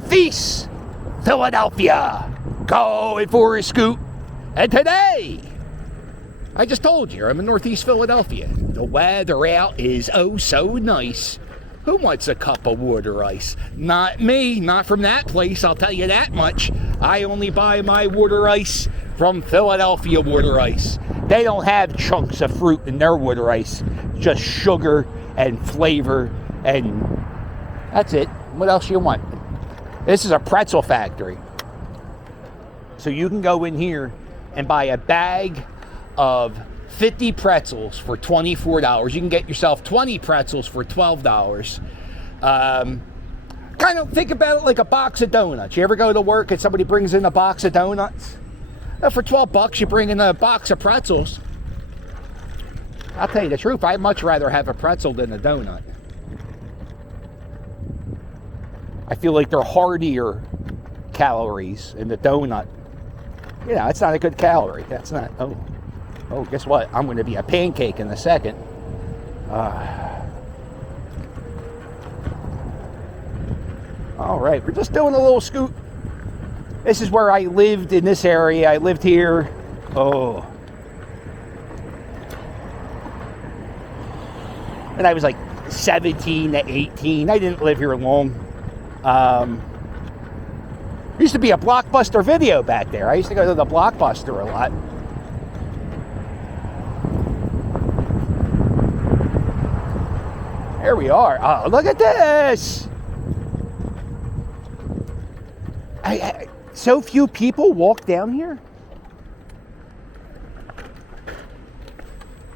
Northeast Philadelphia, going for a scoot. And today, I just told you, I'm in Northeast Philadelphia. The weather out is oh so nice. Who wants a cup of water ice? Not me, not from that place, I'll tell you that much. I only buy my water ice from Philadelphia Water Ice. They don't have chunks of fruit in their water ice, just sugar and flavor, and that's it. What else you want? This is a pretzel factory. So you can go in here and buy a bag of 50 pretzels for $24. You can get yourself 20 pretzels for $12. Kind of think about it like a box of donuts. You ever go to work and somebody brings in a box of donuts? For $12, you bring in a box of pretzels. I'll tell you the truth, I'd much rather have a pretzel than a donut. I feel like they're heartier calories in the donut. You know, it's not a good calorie. That's not, oh, guess what? I'm going to be a pancake in a second. All right, we're just doing a little scoot. This is where I lived in this area. I lived here. When I was like 17 to 18. I didn't live here long. Used to be a Blockbuster video back there. I used to go to the Blockbuster a lot. There we are. Oh, look at this. So few people walk down here.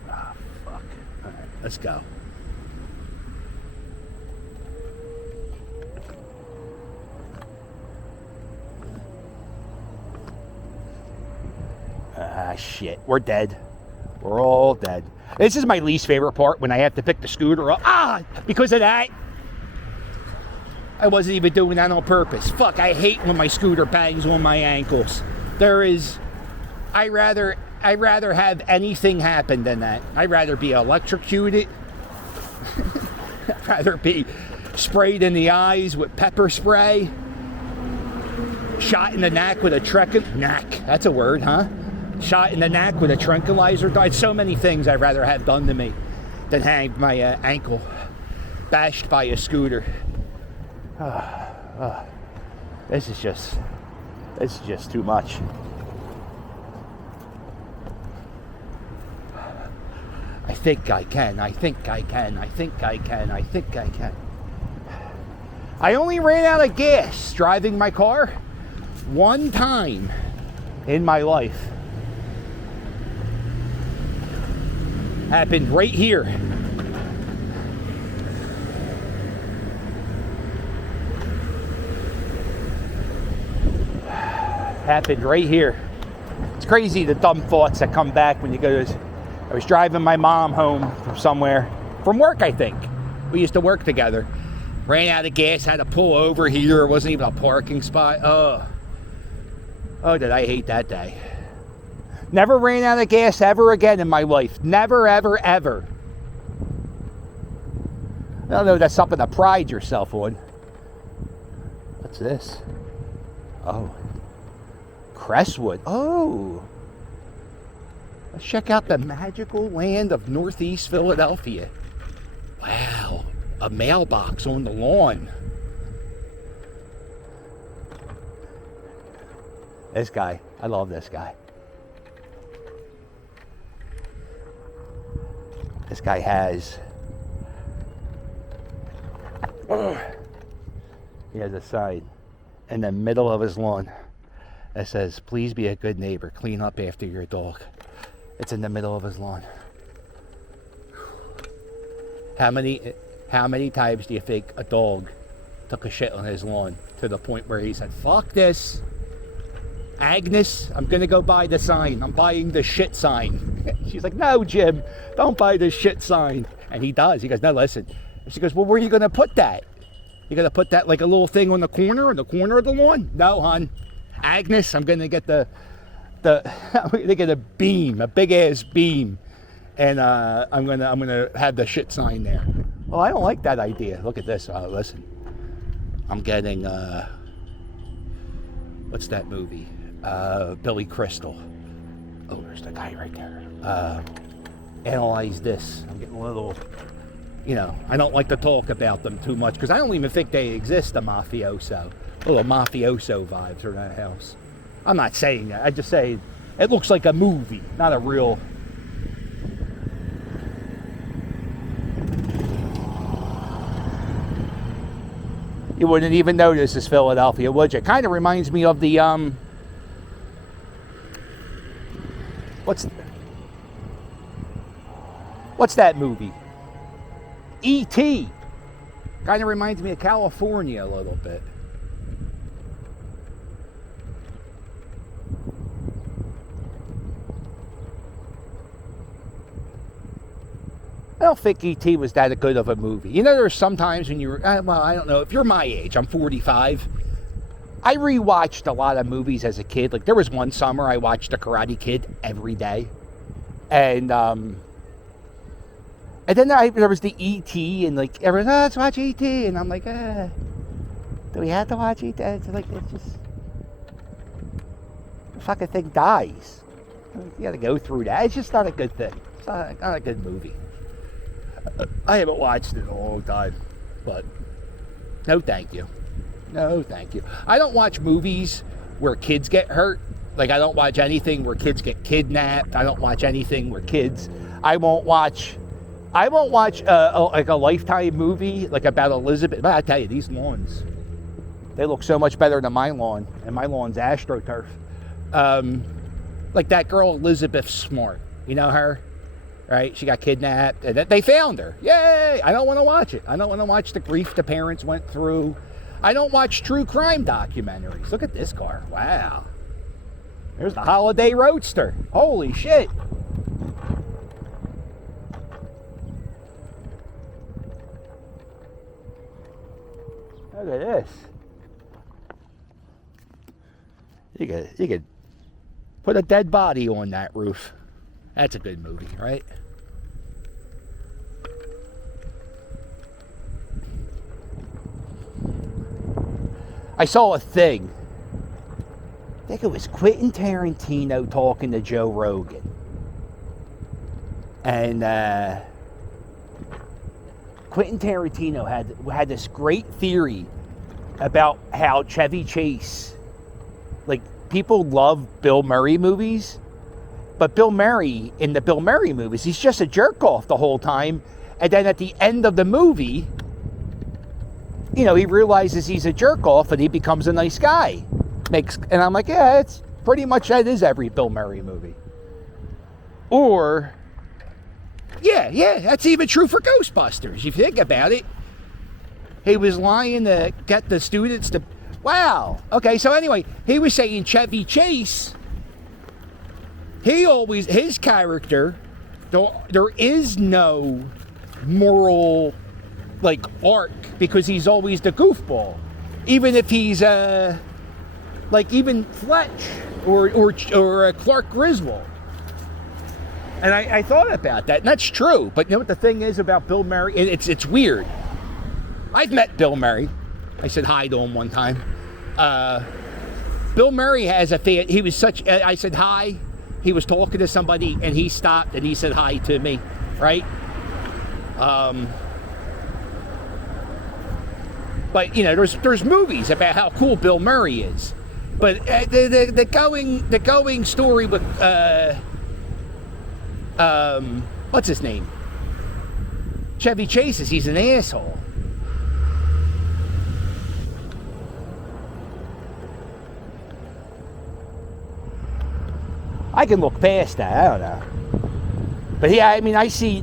Oh, fuck. All right, let's go. Shit. We're dead. We're all dead. This is my least favorite part, when I have to pick the scooter up. Because of that. I wasn't even doing that on purpose. Fuck, I hate when my scooter bangs on my ankles. I'd rather have anything happen than that. I'd rather be electrocuted. I'd rather be sprayed in the eyes with pepper spray. Shot in the neck with a that's a word, huh? Shot in the neck with a tranquilizer. Died. So many things I'd rather have done to me than have my ankle bashed by a scooter. This is just too much. I think I can. I only ran out of gas driving my car one time in my life. Happened right here. Happened right here. It's crazy the dumb thoughts that come back when you go to... I was driving my mom home from somewhere. From work, I think. We used to work together. Ran out of gas, had to pull over here. It wasn't even a parking spot. Oh, did I hate that day. Never ran out of gas ever again in my life. Never, ever, ever. I don't know if that's something to pride yourself on. What's this? Oh. Crestwood. Oh. Let's check out the magical land of Northeast Philadelphia. Wow. A mailbox on the lawn. This guy. I love this guy. This guy has... He has a sign in the middle of his lawn that says, "Please be a good neighbor. Clean up after your dog." It's in the middle of his lawn. How many times do you think a dog took a shit on his lawn to the point where he said, "Fuck this. Agnes, I'm going to go buy the sign. I'm buying the shit sign." She's like, "No, Jim, don't buy the shit sign." And he does. He goes, "No, listen." And she goes, "Well, where are you going to put that? You going to put that like a little thing on the corner of the lawn?" "No, hon. Agnes, I'm going to get I'm going to get a beam, a big ass beam. And I'm gonna have the shit sign there." Well, I don't like that idea. Look at this. Listen. I'm getting what's that movie? Billy Crystal. Oh, there's the guy right there. Analyze This. I'm getting a little, I don't like to talk about them too much because I don't even think they exist, a mafioso. Little mafioso vibes around that house. I'm not saying that. I just say it looks like a movie, not a real. You wouldn't even know this is Philadelphia, would you? It kind of reminds me of the what's that movie? E.T. Kind of reminds me of California a little bit. I don't think E.T. was that good of a movie. There's sometimes when you're, I don't know, if you're my age, I'm 45, I rewatched a lot of movies as a kid. Like, there was one summer I watched The Karate Kid every day. And then there was the E.T. and, like, everyone, let's watch E.T. And I'm like, do we have to watch E.T.? It's like, it's just, the fucking thing dies. You gotta go through that. It's just not a good thing. It's not a good movie. I haven't watched it in a long time, but no thank you. No thank you. I don't watch movies where kids get hurt. Like, I don't watch anything where kids get kidnapped. I don't watch anything where kids. I won't watch like a Lifetime movie like about Elizabeth. But I tell you, these lawns, they look so much better than my lawn, and my lawn's AstroTurf. Like that girl Elizabeth Smart, you know her? Right? She got kidnapped, and they found her. Yay! I don't want to watch it. I don't want to watch the grief the parents went through. I don't watch true crime documentaries. Look at this car. Wow. There's the Holiday Roadster. Holy shit. Look at this. You could put a dead body on that roof. That's a good movie, right? I saw a thing. I think it was Quentin Tarantino talking to Joe Rogan. And Quentin Tarantino had this great theory about how Chevy Chase, like, people love Bill Murray movies. But Bill Murray, in the Bill Murray movies, he's just a jerk-off the whole time. And then at the end of the movie, he realizes he's a jerk-off and he becomes a nice guy. And I'm like, yeah, it's pretty much, that is every Bill Murray movie. Or, yeah, that's even true for Ghostbusters. If you think about it, he was lying to get the students to, wow. Okay, so anyway, he was saying Chevy Chase, his character, there is no moral, like, arc, because he's always the goofball. Even if he's, like, even Fletch or Clark Griswold. And I thought about that, and that's true. But you know what the thing is about Bill Murray? It's weird. I've met Bill Murray. I said hi to him one time. Bill Murray has a fan. He was such. I said hi. He was talking to somebody, and he stopped, and he said hi to me, right? But there's movies about how cool Bill Murray is. But the going story with what's his name? Chevy Chase is he's an asshole. I can look past that. I don't know. But yeah, I mean, I see.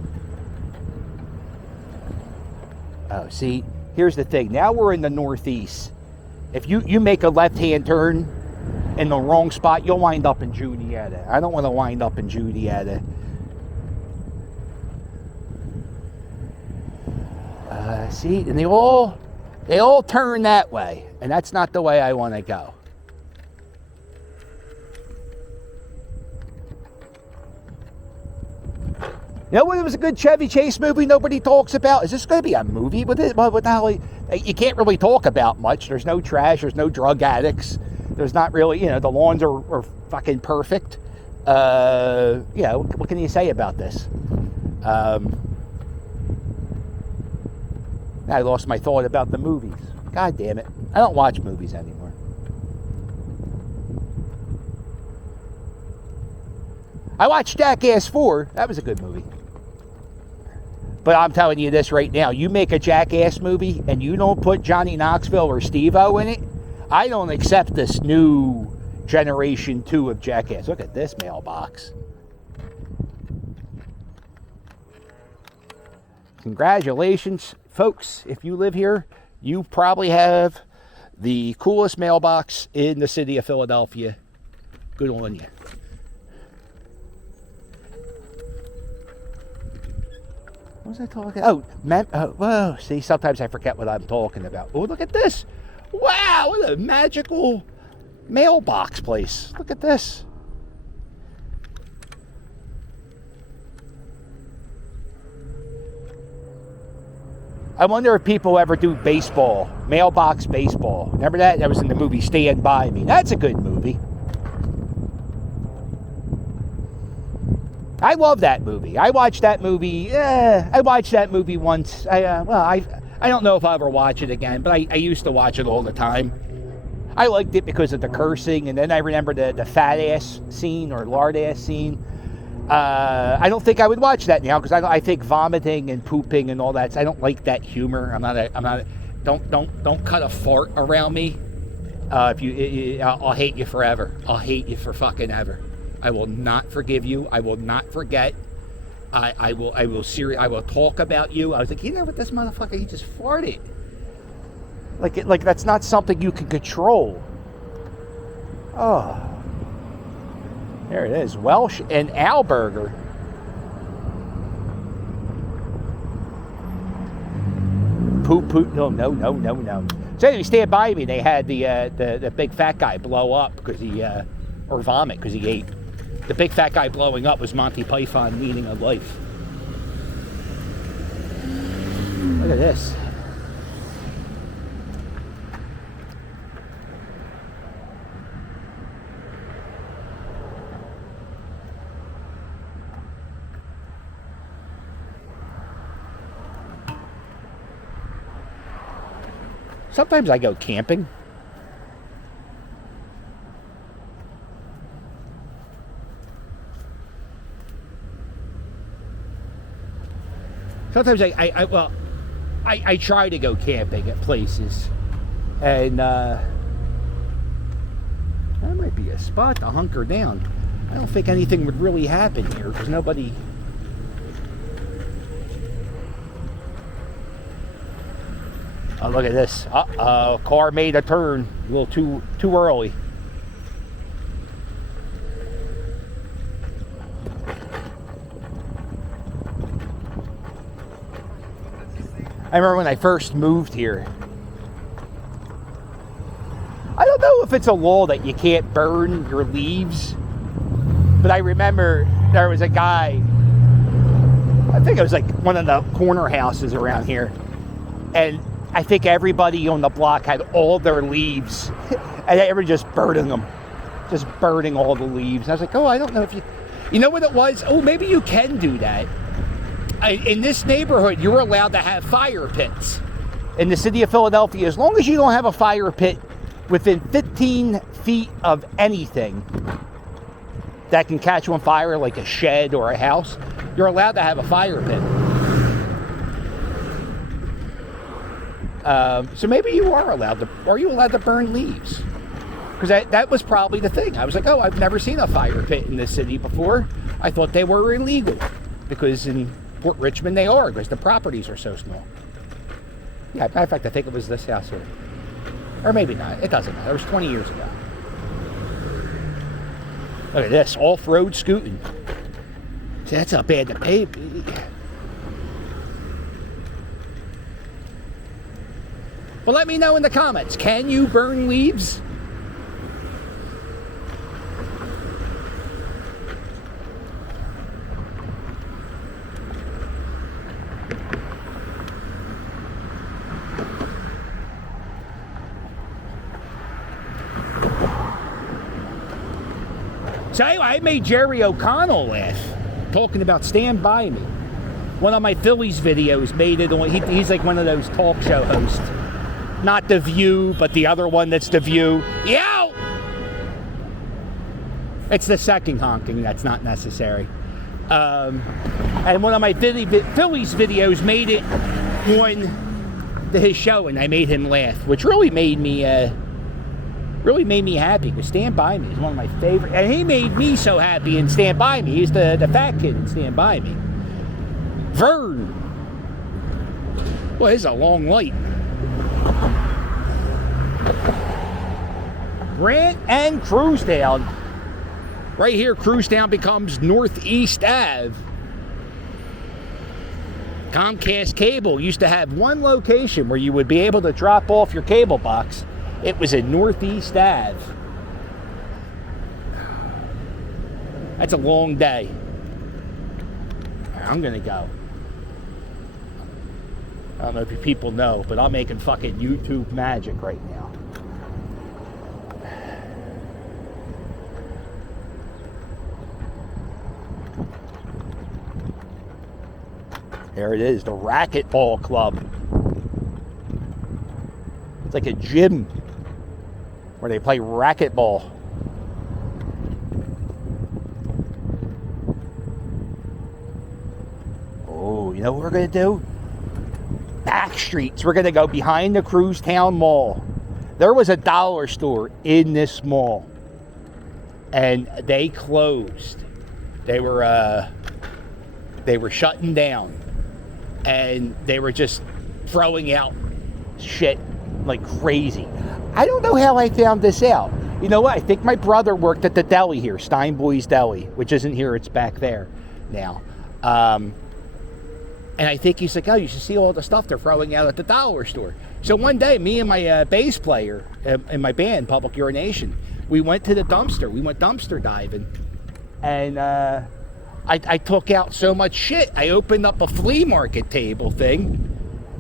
Oh, see, here's the thing. Now we're in the Northeast. If you make a left-hand turn in the wrong spot, you'll wind up in Juniata. I don't want to wind up in Juniata. See, and they all turn that way, and that's not the way I want to go. You know what? It was a good Chevy Chase movie nobody talks about. Is this going to be a movie with it? What the hell? You can't really talk about much. There's no trash. There's no drug addicts. There's not really, the lawns are fucking perfect. What can you say about this? I lost my thought about the movies. God damn it. I don't watch movies anymore. I watched Jackass 4. That was a good movie. But I'm telling you this right now. You make a Jackass movie and you don't put Johnny Knoxville or Steve-O in it, I don't accept this new generation 2 of Jackass. Look at this mailbox. Congratulations, folks. If you live here, you probably have the coolest mailbox in the city of Philadelphia. Good on you. What was I talking about? Whoa. See, sometimes I forget what I'm talking about. Oh, look at this. Wow, what a magical mailbox place. Look at this. I wonder if people ever do baseball, mailbox baseball. Remember that? That was in the movie Stand By Me. That's a good movie. I love that movie. I watched that movie. I watched that movie once. I don't know if I'll ever watch it again, but I used to watch it all the time. I liked it because of the cursing, and then I remember the fat ass scene or lard ass scene. I don't think I would watch that now because I think vomiting and pooping and all that. I don't like that humor. Don't cut a fart around me. I'll hate you forever. I'll hate you for fucking ever. I will not forgive you. I will not forget. I will talk about you. I was like, what this motherfucker, he just farted. Like that's not something you can control. Oh. There it is. Welsh and Alburger. Poop. No. So anyway, Stand By Me. They had the big fat guy blow up because he or vomit because he ate. The big fat guy blowing up was Monty Python Meaning of Life. Look at this. Sometimes I go camping. Sometimes I try to go camping at places, and that might be a spot to hunker down. I don't think anything would really happen here because nobody. Oh, look at this. Car made a turn a little too early. I remember when I first moved here. I don't know if it's a law that you can't burn your leaves, but I remember there was a guy, I think it was like one of the corner houses around here, and I think everybody on the block had all their leaves, and they were just burning them. Just burning all the leaves. And I was like, I don't know if you know what it was? Oh, maybe you can do that. In this neighborhood, you're allowed to have fire pits. In the city of Philadelphia, as long as you don't have a fire pit within 15 feet of anything that can catch on fire, like a shed or a house, you're allowed to have a fire pit. So maybe you are allowed to burn leaves? Because that was probably the thing. I was like, I've never seen a fire pit in this city before. I thought they were illegal. Because in Port Richmond they are, because the properties are so small. Yeah, matter of fact, I think it was this house here. Or maybe not. It doesn't matter. It was 20 years ago. Look at this. Off-road scooting. See, that's not bad to pay. Well, let me know in the comments. Can you burn leaves? So anyway, I made Jerry O'Connell laugh talking about Stand By Me. One of my Phillies videos made it on. He's like one of those talk show hosts. Not The View, but the other one that's The View. Yow! It's the second honking that's not necessary. And one of my Phillies videos made it on his show, and I made him laugh, which really made me happy, because Stand By Me is one of my favorite, and he made me so happy in Stand By Me. He's the fat kid in Stand By Me. Vern. Well, it's a long light. Grant and Cruisetown. Right here, Cruisetown becomes Northeast Ave. Comcast Cable used to have one location where you would be able to drop off your cable box. It was in Northeast Ave. That's a long day. I'm gonna go. I don't know if you people know, but I'm making fucking YouTube magic right now. There it is, the Racquetball Club. It's like a gym where they play racquetball. Oh, you know what we're going to do? Back streets. We're going to go behind the Cruisetown Mall. There was a dollar store in this mall, and they closed. They were shutting down, and they were just throwing out shit like crazy. I don't know how I found this out. You know what? I think my brother worked at the deli here, Steinboy's Deli, which isn't here, it's back there now. And I think he's like, oh, you should see all the stuff they're throwing out at the dollar store. So one day, me and my bass player in my band, Public Urination, we went to the dumpster. We went dumpster diving. And I took out so much shit. I opened up a flea market table thing.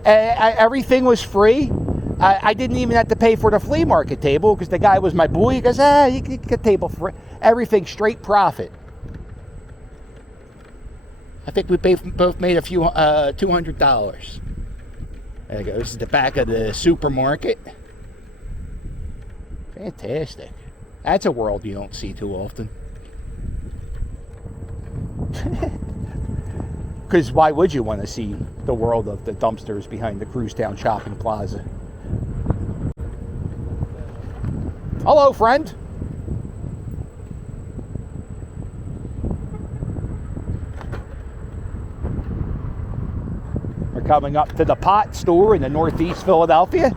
Everything was free. I didn't even have to pay for the flea market table because the guy was my boy. He goes, you can get a table for everything, straight profit. I think we both made a few $200. There you go. This is the back of the supermarket. Fantastic. That's a world you don't see too often. Because why would you want to see the world of the dumpsters behind the Cruisetown Shopping Plaza? Hello, friend. We're coming up to the pot store in the Northeast Philadelphia.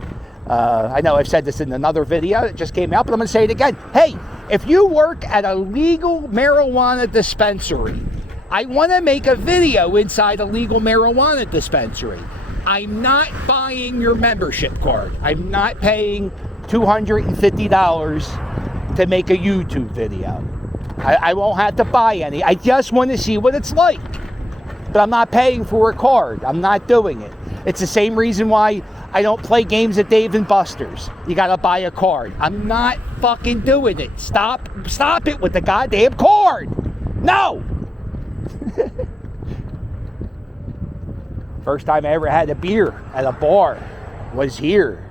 I know I've said this in another video that just came out, but I'm going to say it again. Hey, if you work at a legal marijuana dispensary, I want to make a video inside a legal marijuana dispensary. I'm not buying your membership card. I'm not paying $250 to make a YouTube video. I won't have to buy any. I just want to see what it's like. But I'm not paying for a card. I'm not doing it. It's the same reason why I don't play games at Dave & Buster's. You gotta buy a card. I'm not fucking doing it. Stop it with the goddamn card. No. First time I ever had a beer at a bar was here.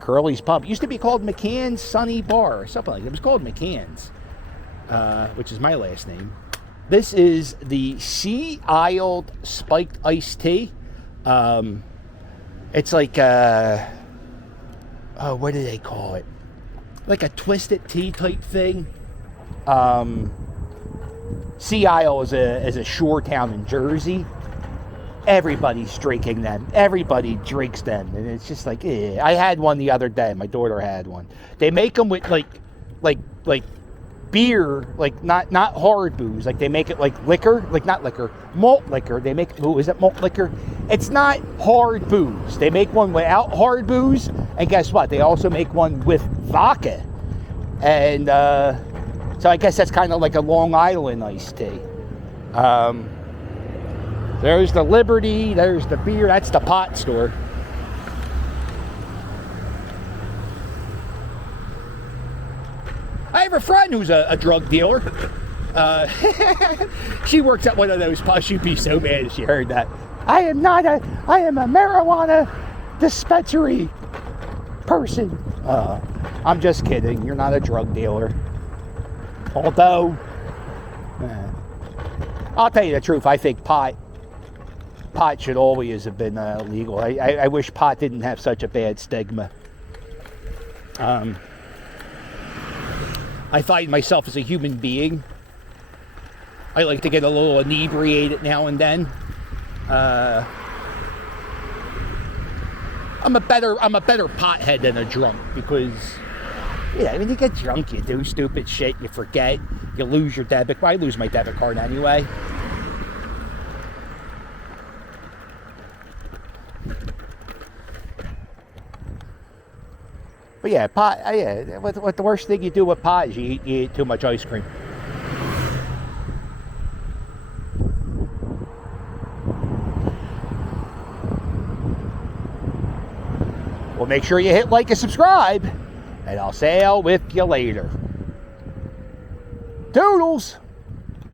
Curly's Pub. It used to be called McCann's Sunny Bar or something like that. It was called McCann's, which is my last name. This is the Sea Isle Spiked Iced Tea. It's like what do they call it? Like a twisted tea type thing. Sea Isle is a shore town in Jersey. Everybody's drinking them. Everybody drinks them, and it's just like, I had one the other day. My daughter had one. They make them with like beer, like not hard booze. Like they make it like liquor, like not liquor, malt liquor. They make, is it malt liquor? It's not hard booze. They make one without hard booze, and guess what? They also make one with vodka, and so I guess that's kind of like a Long Island iced tea. There's the Liberty, there's the beer, that's the pot store. I a friend who's a drug dealer. She works at one of those. She'd be so mad if she heard that. I am a marijuana dispensary person. I'm just kidding. You're not a drug dealer. Although, I'll tell you the truth. I think pot should always have been legal. I wish pot didn't have such a bad stigma. I find myself as a human being, I like to get a little inebriated now and then. I'm a better pothead than a drunk because, yeah, when you get drunk, you do stupid shit, you forget, you lose your debit. Well, I lose my debit card anyway. But yeah, pot. Yeah, what the worst thing you do with pot is you eat too much ice cream. Well, make sure you hit like and subscribe, and I'll sail with you later. Toodles!